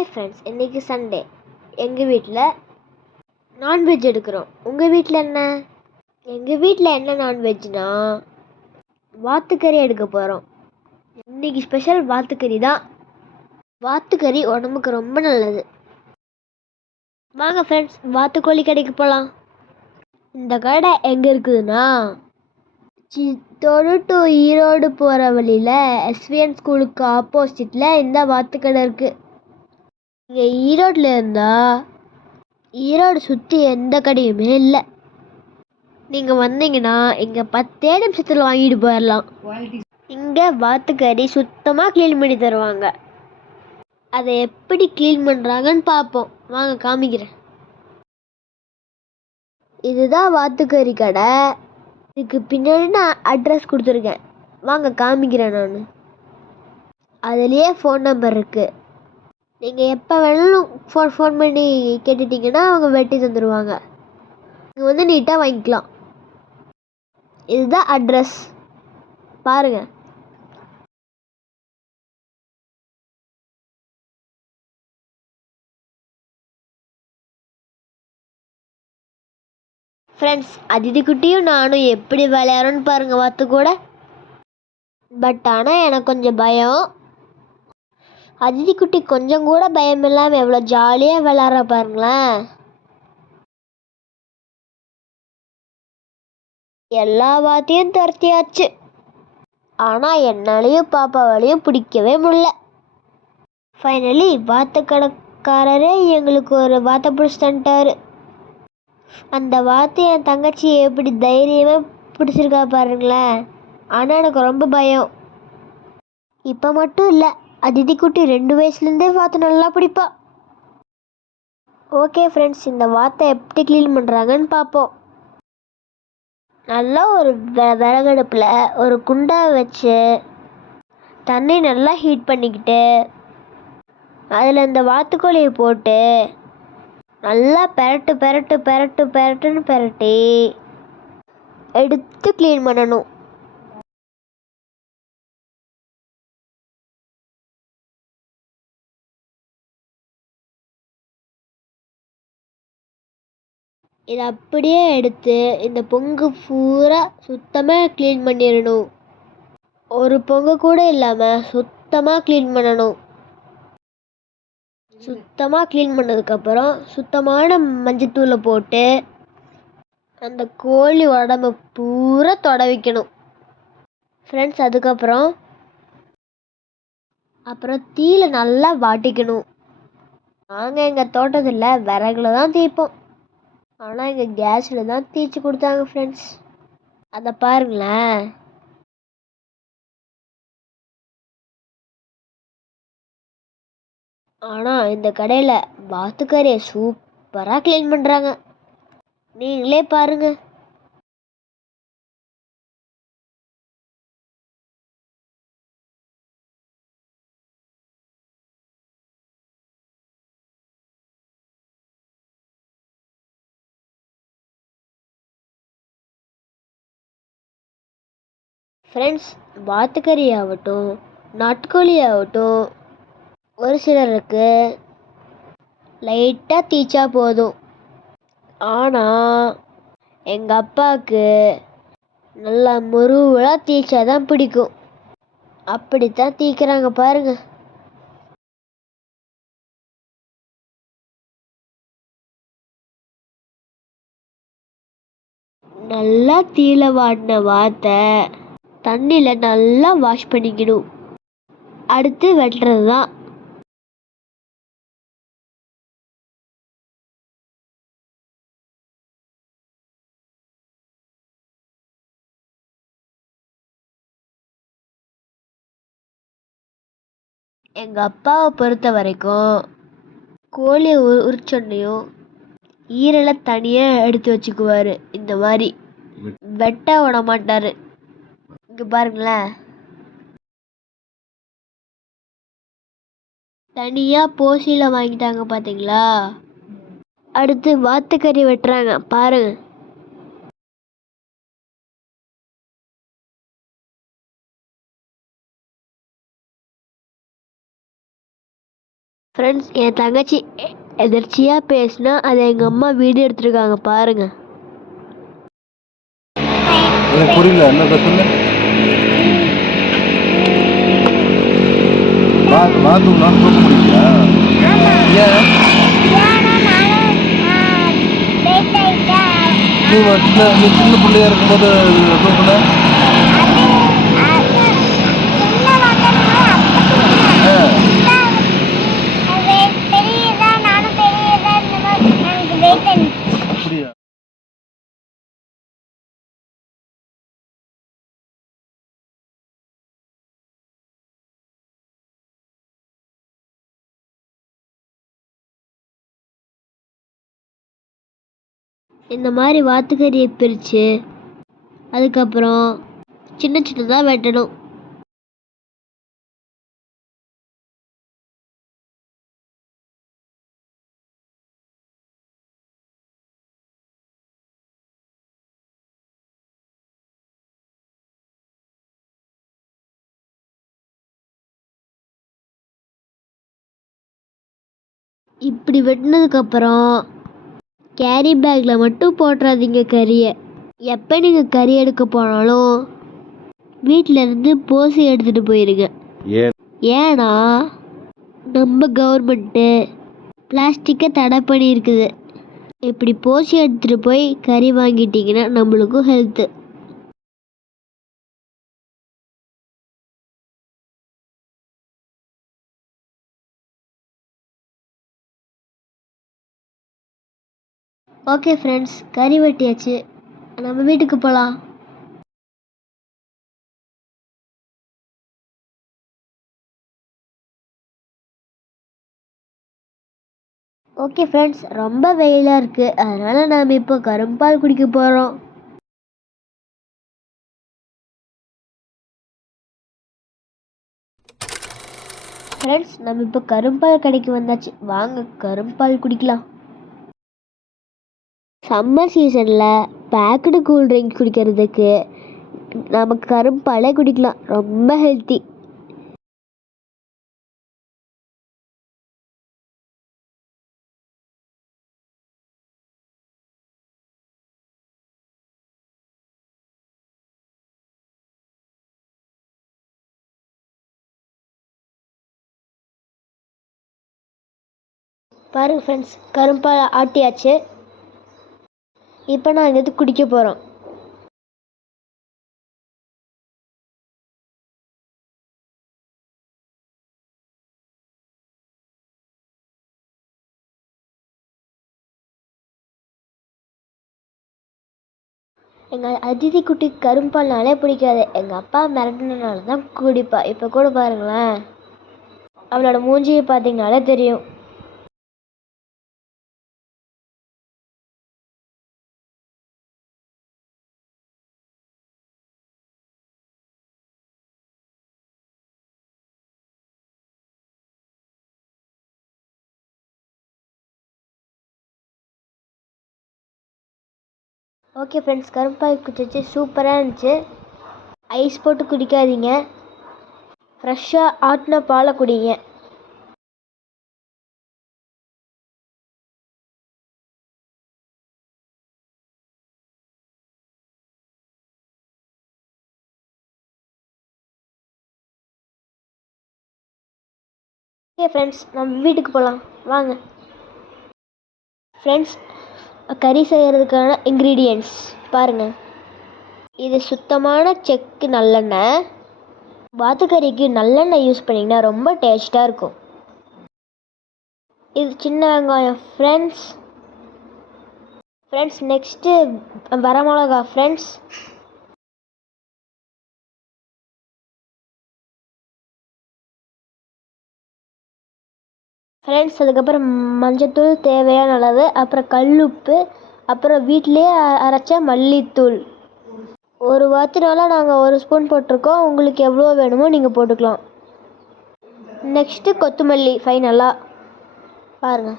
Hi friends இன்றைக்கி Sunday எங்கள் வீட்டில் நான்வெஜ் எடுக்கிறோம். உங்கள் வீட்டில் என்ன? எங்கள் வீட்டில் என்ன நான்வெஜ்னா வாத்துக்கறி எடுக்க போகிறோம் இன்றைக்கி ஸ்பெஷல் வாத்துக்கறி தான். வாத்துக்கறி உடம்புக்கு ரொம்ப நல்லது. வாங்க ஃப்ரெண்ட்ஸ் வாத்துக்கோழி கடைக்கு போகலாம் இந்த கடை எங்கே இருக்குதுன்னா சித்தோடு டு ஈரோடு போகிற வழியில் எஸ்விஎன் ஸ்கூலுக்கு ஆப்போசிட்டில் இந்த வாத்துக்கடை இருக்குது இங்கே ஈரோட்டில் இருந்தால் ஈரோடு சுற்றி எந்த கடையுமே இல்லை. நீங்கள் வந்தீங்கன்னா இங்கே பத்தே நிமிஷத்தில் வாங்கிட்டு போயிடலாம் இங்கே வாத்துக்கறி சுத்தமாக க்ளீன் பண்ணி தருவாங்க. அதை எப்படி க்ளீன் பண்ணுறாங்கன்னு பார்ப்போம் வாங்க காமிக்கிறேன். இதுதான் வாத்துக்கறி கடை. இதுக்கு பின்னாடி நான் அட்ரஸ் கொடுத்துருக்கேன். வாங்க காமிக்கிறேன் நான். அதுலேயே ஃபோன் நம்பர் இருக்குது நீங்கள் எப்போ வேணாலும் ஃபோன் ஃபோன் பண்ணி கேட்டுட்டிங்கன்னா அவங்க வெட்டி தந்துடுவாங்க நீங்கள் வந்து நீட்டாக வாங்கிக்கலாம். இதுதான் அட்ரஸ் பாருங்கள் ஃப்ரெண்ட்ஸ் அதிதி குட்டியும் நானும் எப்படி விளையாடுறோன்னு பாருங்கள் பார்த்து கூட. பட் ஆனால் எனக்கு கொஞ்சம் பயம். அதிதி குட்டி கொஞ்சம் கூட பயம் இல்லாமல் எவ்வளோ ஜாலியாக விளாட்ற பாருங்களேன். எல்லா வாத்தையும் துரத்தியாச்சு. ஆனால் என்னாலையும் பாப்பாவாலையும் பிடிக்கவே முடியல. ஃபைனலி வாத்து கடைக்காரரே எங்களுக்கு ஒரு வாத்தை பிடிச்சி தந்துட்டாரு அந்த வார்த்தை என் தங்கச்சி எப்படி தைரியமாக பிடிச்சிருக்கா பாருங்களேன். ஆனால் எனக்கு ரொம்ப பயம். இப்போ மட்டும் இல்லை. அதிதி குட்டி ரெண்டு வயசுலேருந்தே வாத்து நல்லா பிடிப்பா. ஓகே ஃப்ரெண்ட்ஸ் இந்த வாத்தை எப்படி க்ளீன் பண்ணுறாங்கன்னு பார்ப்போம் நல்லா ஒரு விறகடுப்பில் ஒரு குண்டா வச்சு தண்ணி நல்லா ஹீட் பண்ணிக்கிட்டு அதில் இந்த வாத்துக்கோழியை போட்டு நல்லா பெரட்டு பெரட்டு பெரட்டு பெரட்டுன்னு பெரட்டி எடுத்து க்ளீன் பண்ணணும். இதை அப்படியே எடுத்து இந்த பொங்கு பூரா சுத்தமாக க்ளீன் பண்ணிடணும். ஒரு பொங்கு கூட இல்லாமல் சுத்தமாக க்ளீன் பண்ணணும். சுத்தமாக க்ளீன் பண்ணதுக்கப்புறம் சுத்தமான மஞ்சத்தூளை போட்டு அந்த கோழி உடம்பு பூரா தொட வைக்கணும். ஃப்ரெண்ட்ஸ் அதுக்கப்புறம் அப்புறம் தீயில நல்லா வாட்டிக்கணும். நாங்கள் எங்கள் தோட்டத்தில் விறகுல தான் தேய்ப்போம். ஆனால் இங்கே கேஸில் தான் தீச்சு கொடுத்தாங்க ஃப்ரெண்ட்ஸ் அதை பாருங்களேன். ஆனால் இந்த கடையில் வாத்துக்கறியை சூப்பராக க்ளீன் பண்ணுறாங்க நீங்களே பாருங்கள் ஃப்ரெண்ட்ஸ் வாத்துக்கறி ஆகட்டும் நாட்டுக்கோழி ஆகட்டும் ஒரு சிலருக்கு லைட்டாக தீச்சா போதும். ஆனால் எங்கள் அப்பாவுக்கு நல்லா முருவலாக தீச்சா தான் பிடிக்கும். அப்படித்தான் தீக்கிறாங்க பாருங்க. நல்லா தீல வாடின வாத்தை தண்ணியில் நல்லா வாஷ் பண்ணிக்கணும். அடுத்து வெட்டுறது தான். எங்கள் அப்பாவை பொறுத்த வரைக்கும் கோழியை உ உரிச்சோன்னையும் ஈரலை தனியாக எடுத்து வச்சுக்குவார் இந்த மாதிரி. வெட்ட விட மாட்டார். இங்கே பாருங்களேன். தனியாக போசியில் வாங்கிட்டாங்க பார்த்தீங்களா அடுத்து வாத்துக்கறி வெட்டுறாங்க. பாருங்க. ஃப்ரெண்ட்ஸ் என் தங்கச்சி எதிர்ச்சியாக எதிர்ச்சியா பேசினா அதை எங்கள் அம்மா வீடியோ எடுத்திருக்காங்க. பாருங்க. புரியல. என்ன வாத்துக்குலாம் தூக்க முடியலையா? ஏன்? நீ சின்ன பிள்ளையா இருக்கும்போது தூக்கல இந்த மாதிரி வாத்துக்கறியை பிரித்து அதுக்கப்புறம் சின்ன சின்னதாக வெட்டணும். இப்படி வெட்டினதுக்கப்புறம் கேரி பேக்கில் மட்டும் போட்டுறாதீங்க கறியை. எப்போ நீங்கள் கறி எடுக்க போனாலும் வீட்டில் இருந்து போசி எடுத்துகிட்டு போயிருங்க. ஏன்? ஏன்னா நம்ம கவர்மெண்ட்டு பிளாஸ்டிக்கை தடை பண்ணியிருக்குது. இப்படி போசி எடுத்துகிட்டு போய் கறி வாங்கிட்டீங்கன்னா நம்மளுக்கும் ஹெல்த்து ஓகே ஃப்ரெண்ட்ஸ் கறி வெட்டியாச்சு. நம்ம வீட்டுக்கு போகலாம் ஓகே ஃப்ரெண்ட்ஸ் ரொம்ப வெயிலாக இருக்குது அதனால் நாம் இப்போ கரும்பால் குடிக்க போகிறோம் ஃப்ரெண்ட்ஸ் நம்ம இப்போ கரும்பால் கடைக்கு வந்தாச்சு. வாங்க கரும்பால் குடிக்கலாம். சம்மர் சீசனில் பேக்கடு கூல்ட்ரிங்க் குடிக்கிறதுக்கு நமக்கு கரும்பாலே குடிக்கலாம். ரொம்ப ஹெல்த்தி பாருங்கள் ஃப்ரெண்ட்ஸ் கரும்பால் ஆட்டியாச்சு. இப்போ நான் இது குடிக்க போகிறோம் எங்கள் அதிதி குட்டி கரும்பால்னாலே பிடிக்காது. எங்கள் அப்பா மிரட்டினால தான் குடிப்பா. இப்போ கூட பாருங்களேன். அவளோட மூஞ்சியை பார்த்தீங்கனாலே தெரியும். ஓகே ஃப்ரெண்ட்ஸ் கரும்பால் குடிச்சு சூப்பராக இருந்துச்சு. ஐஸ் போட்டு குடிக்காதீங்க. ஃப்ரெஷ்ஷாக ஆட்டின பாலை குடிங்க. ஓகே ஃப்ரெண்ட்ஸ் நம்ம வீட்டுக்கு போகலாம் வாங்க. ஃப்ரெண்ட்ஸ் கறி செய்கிறதுக்கான இன்க்ரீடியன்ட்ஸ் பாருங்கள் இது சுத்தமான செக்கு நல்லெண்ணெய். வாத்துக்கறிக்கு நல்லெண்ணெய் யூஸ் பண்ணிங்கன்னா ரொம்ப டேஸ்ட்டாக இருக்கும். இது சின்ன வெங்காயம் ஃப்ரெண்ட்ஸ் ஃப்ரெண்ட்ஸ் நெக்ஸ்ட்டு வரமிளகா ஃப்ரெண்ட்ஸ் ஃப்ரெண்ட்ஸ் அதுக்கப்புறம் மஞ்சத்தூள் தேவையான அளவு அப்புறம் கல்லுப்பு அப்புறம் வீட்டிலேயே அரைச்ச மல்லித்தூள். ஒரு வாரத்தினால நாங்கள் ஒரு ஸ்பூன் போட்டிருக்கோம். உங்களுக்கு எவ்வளோ வேணுமோ நீங்கள் போட்டுக்கலாம். நெக்ஸ்ட்டு கொத்தமல்லி ஃபைனலாக பாருங்கள்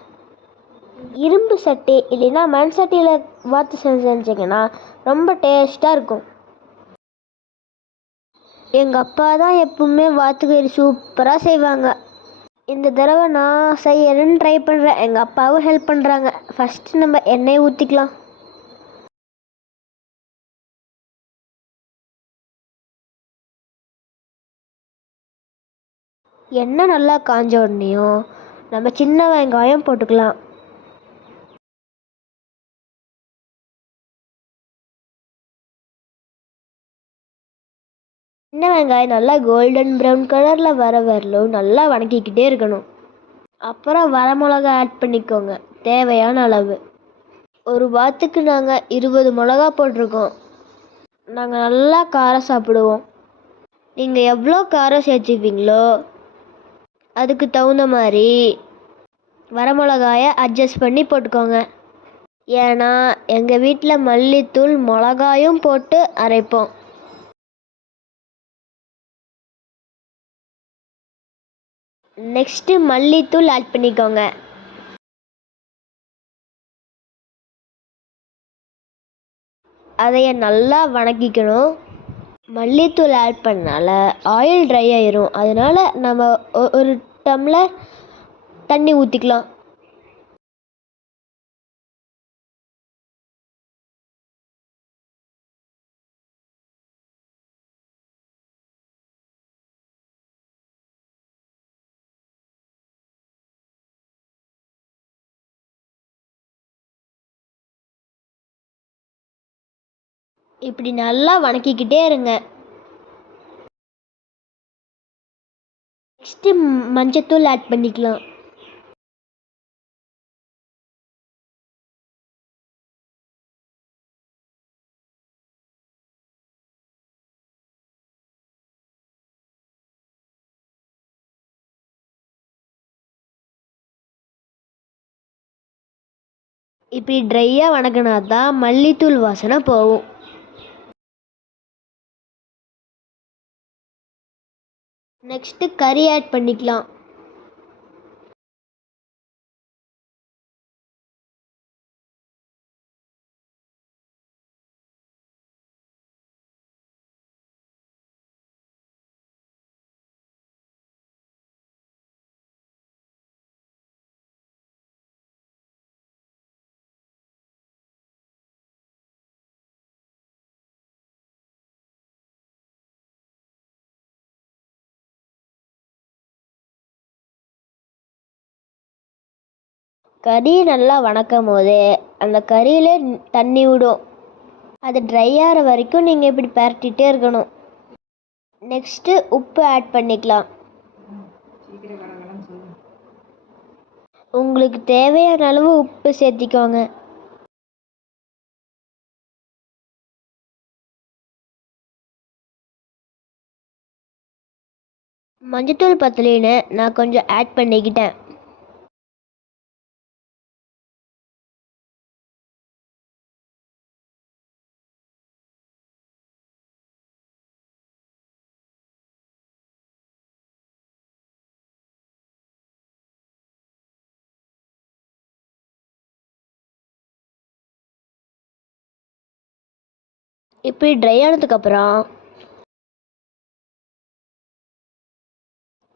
இரும்பு சட்டி இல்லைன்னா மண் சட்டியில் வாத்து செஞ்சு செஞ்சிங்கன்னா ரொம்ப டேஸ்ட்டாக இருக்கும். எங்கள் அப்பா தான் எப்பவுமே வாத்துக்கறி சூப்பராக செய்வாங்க. இந்த தடவை நான் செய்யறேன்னு ட்ரை பண்ணுறேன் எங்கள் அப்பாவும் ஹெல்ப் பண்ணுறாங்க ஃபஸ்ட்டு நம்ம எண்ணெய் ஊற்றிக்கலாம் எண்ணெய் நல்லா காஞ்ச உடனேயும் நம்ம சின்ன வெங்காயம் போட்டுக்கலாம். சின்ன வெங்காயம் நல்லா கோல்டன் ப்ரௌன் கலரில் வர வரலும் நல்லா வணக்கிக்கிட்டே இருக்கணும். அப்புறம் வரமிளகா ஆட் பண்ணிக்கோங்க. தேவையான அளவு. ஒரு வாத்துக்கு நாங்கள் இருபது மிளகா போட்டிருக்கோம். நாங்கள் நல்லா காரம் சாப்பிடுவோம். நீங்கள் எவ்வளோ காரம் சேர்த்துப்பீங்களோ அதுக்கு தகுந்த மாதிரி வரமிளகாயை அட்ஜஸ்ட் பண்ணி போட்டுக்கோங்க. ஏன்னா எங்கள் வீட்டில் மல்லித்தூள் மிளகாயும் போட்டு அரைப்போம். நெக்ஸ்ட்டு மல்லித்தூள் ஆட் பண்ணிக்கோங்க. அதைய நல்லா வணக்கிக்கணும். மல்லித்தூள் ஆட் பண்ணனால ஆயில் ட்ரை ஆயிரும். அதனால நம்ம ஒ- ஒரு டம்ளர் தண்ணி ஊற்றிக்கலாம் இப்படி நல்லா வணக்கிக்கிட்டே இருங்க. நெக்ஸ்ட்டு மஞ்சத்தூள் ஆட் பண்ணிக்கலாம். இப்படி ட்ரையாக வணக்கினா தான் மல்லித்தூள் வாசனை போகும். நெக்ஸ்ட்டு கறி ஆட் பண்ணிக்கலாம். கறி நல்லா வணக்கும் போது அந்த கறியில் தண்ணி விடும். அது ட்ரை ஆகிற வரைக்கும் நீங்கள் இப்படி பரட்டிகிட்டே இருக்கணும். நெக்ஸ்ட்டு உப்பு ஆட் பண்ணிக்கலாம். உங்களுக்கு தேவையான அளவு உப்பு சேர்த்திக்கோங்க. மஞ்சத்தூள் பத்தலின்னு நான் கொஞ்சம் ஆட் பண்ணிக்கிட்டேன். இப்படி ட்ரை ஆனதுக்கப்புறம்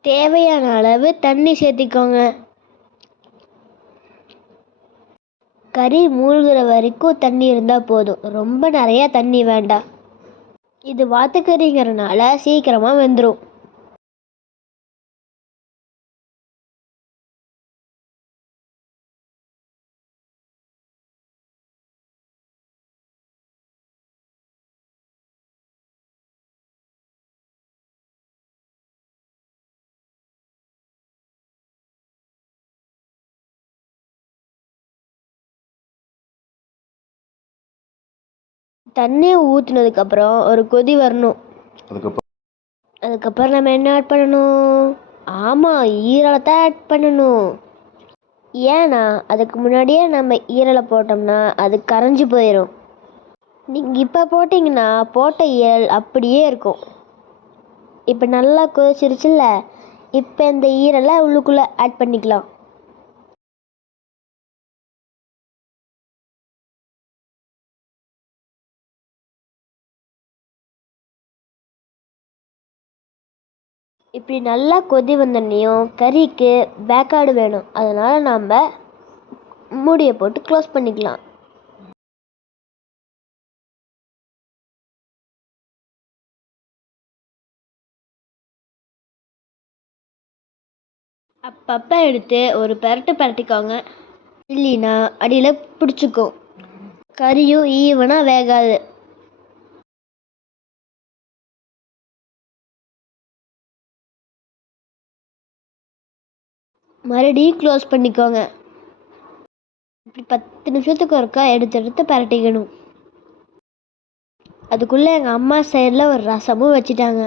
தேவையான அளவு தண்ணி சேர்த்திக்கோங்க. கறி மூழ்கிற வரைக்கும் தண்ணி இருந்தால் போதும். ரொம்ப நிறையா தண்ணி வேண்டாம். இது வாத்துக்கறிங்கிறனால சீக்கிரமாக வெந்துடும் தண்ணி ஊற்றுனதுக்கப்புறம் ஒரு கொதி வரணும். அதுக்கப்புறம்? அதுக்கப்புறம் நம்ம என்ன ஆட் பண்ணணும்? ஆமாம் ஈரலை தான் ஆட் பண்ணணும். ஏன்னா அதுக்கு முன்னாடியே நம்ம ஈரலை போட்டோம்னா அது கரைஞ்சி போயிடும் நீங்கள் இப்போ போட்டிங்கன்னா போட்ட ஈரல் அப்படியே இருக்கும். இப்போ நல்லா கொதிச்சிருச்சுல்ல? இப்போ இந்த ஈரலை உள்ளுக்குள்ளே ஆட் பண்ணிக்கலாம். இப்படி நல்லா கொதி வந்தோடனையும் கறிக்கு பேக்காடு வேணும். அதனால் நாம் மூடியை போட்டு க்ளோஸ் பண்ணிக்கலாம். அப்பப்போ எடுத்து ஒரு பெரட்டு பரட்டிக்கோங்க. இல்லைன்னா அடியில் பிடிச்சிக்கும். கறியும் ஈவனாக வேகாது. மறுபடியும் க்ளோஸ் பண்ணிக்கோங்க. இப்படி பத்து நிமிஷத்துக்கு ஒருக்கா எடுத்து எடுத்து பரட்டிக்கணும். அதுக்குள்ளே எங்கள் அம்மா சைடில் ஒரு ரசமும் வச்சுட்டாங்க.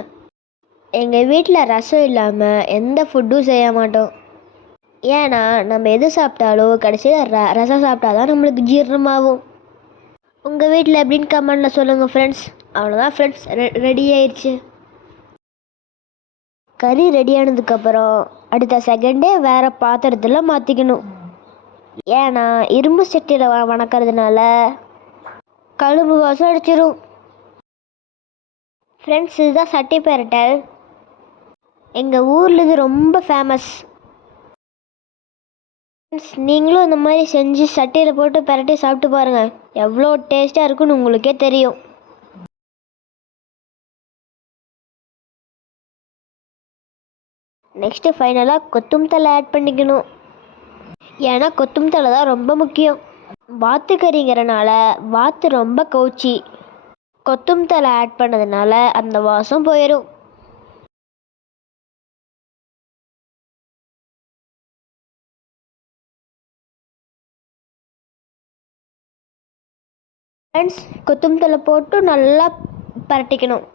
எங்கள் வீட்டில் ரசம் இல்லாமல் எந்த ஃபுட்டும் செய்ய மாட்டோம். ஏன்னா நம்ம எது சாப்பிட்டாலும் கடைசியில் ர ரசம் சாப்பிட்டா தான் நம்மளுக்கு ஜீரணமாகும். உங்கள் வீட்டில் எப்படின்னு கமெண்டில் சொல்லுங்கள் ஃப்ரெண்ட்ஸ் அவ்வளோதான் ஃப்ரெண்ட்ஸ் ரெ ரெடி ஆயிடுச்சு கறி ரெடி ஆனதுக்கப்புறம் அடுத்த செகண்டே வேறு பாத்திரத்தில் மாற்றிக்கணும் ஏன்னா இரும்பு சட்டியில் வ வணக்கறதுனால கழும்பு வாசம் அடிச்சிடும் ஃப்ரெண்ட்ஸ் இதுதான் சட்டி பெரட்டல். எங்கள் ஊரில் இது ரொம்ப ஃபேமஸ் ஃப்ரெண்ட்ஸ் நீங்களும் இந்த மாதிரி செஞ்சு சட்டியில் போட்டு பெரட்டி சாப்பிட்டு பாருங்கள் எவ்வளோ டேஸ்ட்டாக இருக்குன்னு உங்களுக்கே தெரியும். நெக்ஸ்ட்டு ஃபைனலாக கொத்தும் தலை ஆட் பண்ணிக்கணும். ஏன்னா கொத்தும் தலை தான் ரொம்ப முக்கியம். வாத்து கறிங்கிறனால வாத்து ரொம்ப கவுச்சி. கொத்தும் தலை ஆட் பண்ணதுனால அந்த வாசம் போயிடும் ஃப்ரெண்ட்ஸ் கொத்தும் தலை போட்டு நல்லா பரட்டிக்கணும்.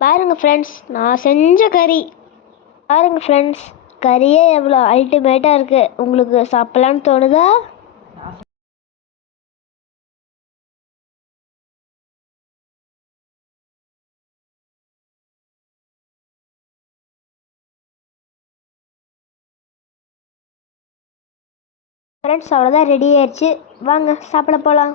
பாருங்க ஃப்ரெண்ட்ஸ் நான் செஞ்ச கறி. பாருங்க ஃப்ரெண்ட்ஸ் கறியே எவ்வளோ அல்டிமேட்டாக இருக்குது உங்களுக்கு சாப்பிட்லான்னு தோணுதா? ஃப்ரெண்ட்ஸ் அவ்வளோதான் ரெடி ஆயிடுச்சு வாங்க சாப்பிட போகலாம்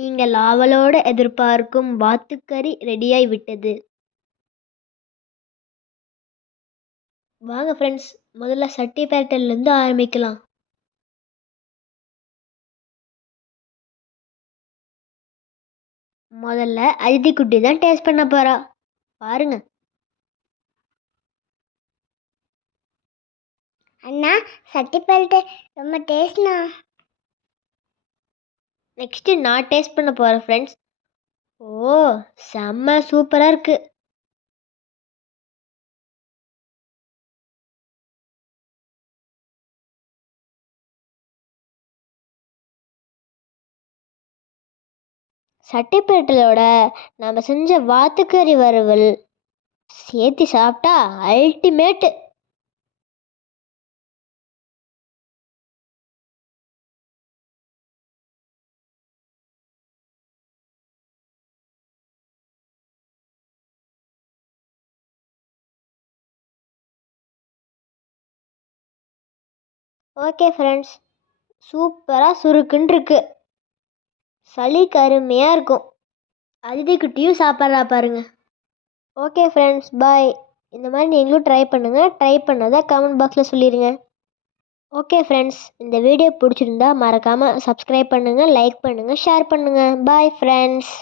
நீங்கள் ஆவலோடு எதிர்பார்க்கும் வாத்துக்கறி ரெடியாகி விட்டது. வாங்க ஃப்ரெண்ட்ஸ் முதல்ல சட்டி பேட்டர்லேருந்து ஆரம்பிக்கலாம். முதல்ல அதிதி குட்டி தான் டேஸ்ட் பண்ண போகிறா பாருங்க. அண்ணா சட்டி பேல்ட்டு ரொம்ப டேஸ்ட்ண்ணா நெக்ஸ்ட்டு நான் டேஸ்ட் பண்ண போகிறேன் ஃப்ரெண்ட்ஸ் ஓ செம்ம சூப்பராக இருக்குது சட்டிப்பேட்டலோட நம்ம செஞ்ச வாத்துக்கறி வறுவல். சேர்த்து சாப்பிட்டா அல்டிமேட்டு ஓகே ஃப்ரெண்ட்ஸ் சூப்பராக சுருக்குன்னு சளி கருமையாக இருக்கும். அதிதிக்குட்டியும் சாப்பிட்றா பாருங்கள் ஓகே ஃப்ரெண்ட்ஸ் பாய் இந்த மாதிரி நீங்களும் ட்ரை பண்ணுங்கள் ட்ரை பண்ணதை கமெண்ட் பாக்ஸில் சொல்லிடுங்க ஓகே ஃப்ரெண்ட்ஸ் இந்த வீடியோ பிடிச்சிருந்தா மறக்காமல் சப்ஸ்கிரைப் பண்ணுங்கள் லைக் பண்ணுங்கள் ஷேர் பண்ணுங்கள் பாய் ஃப்ரெண்ட்ஸ்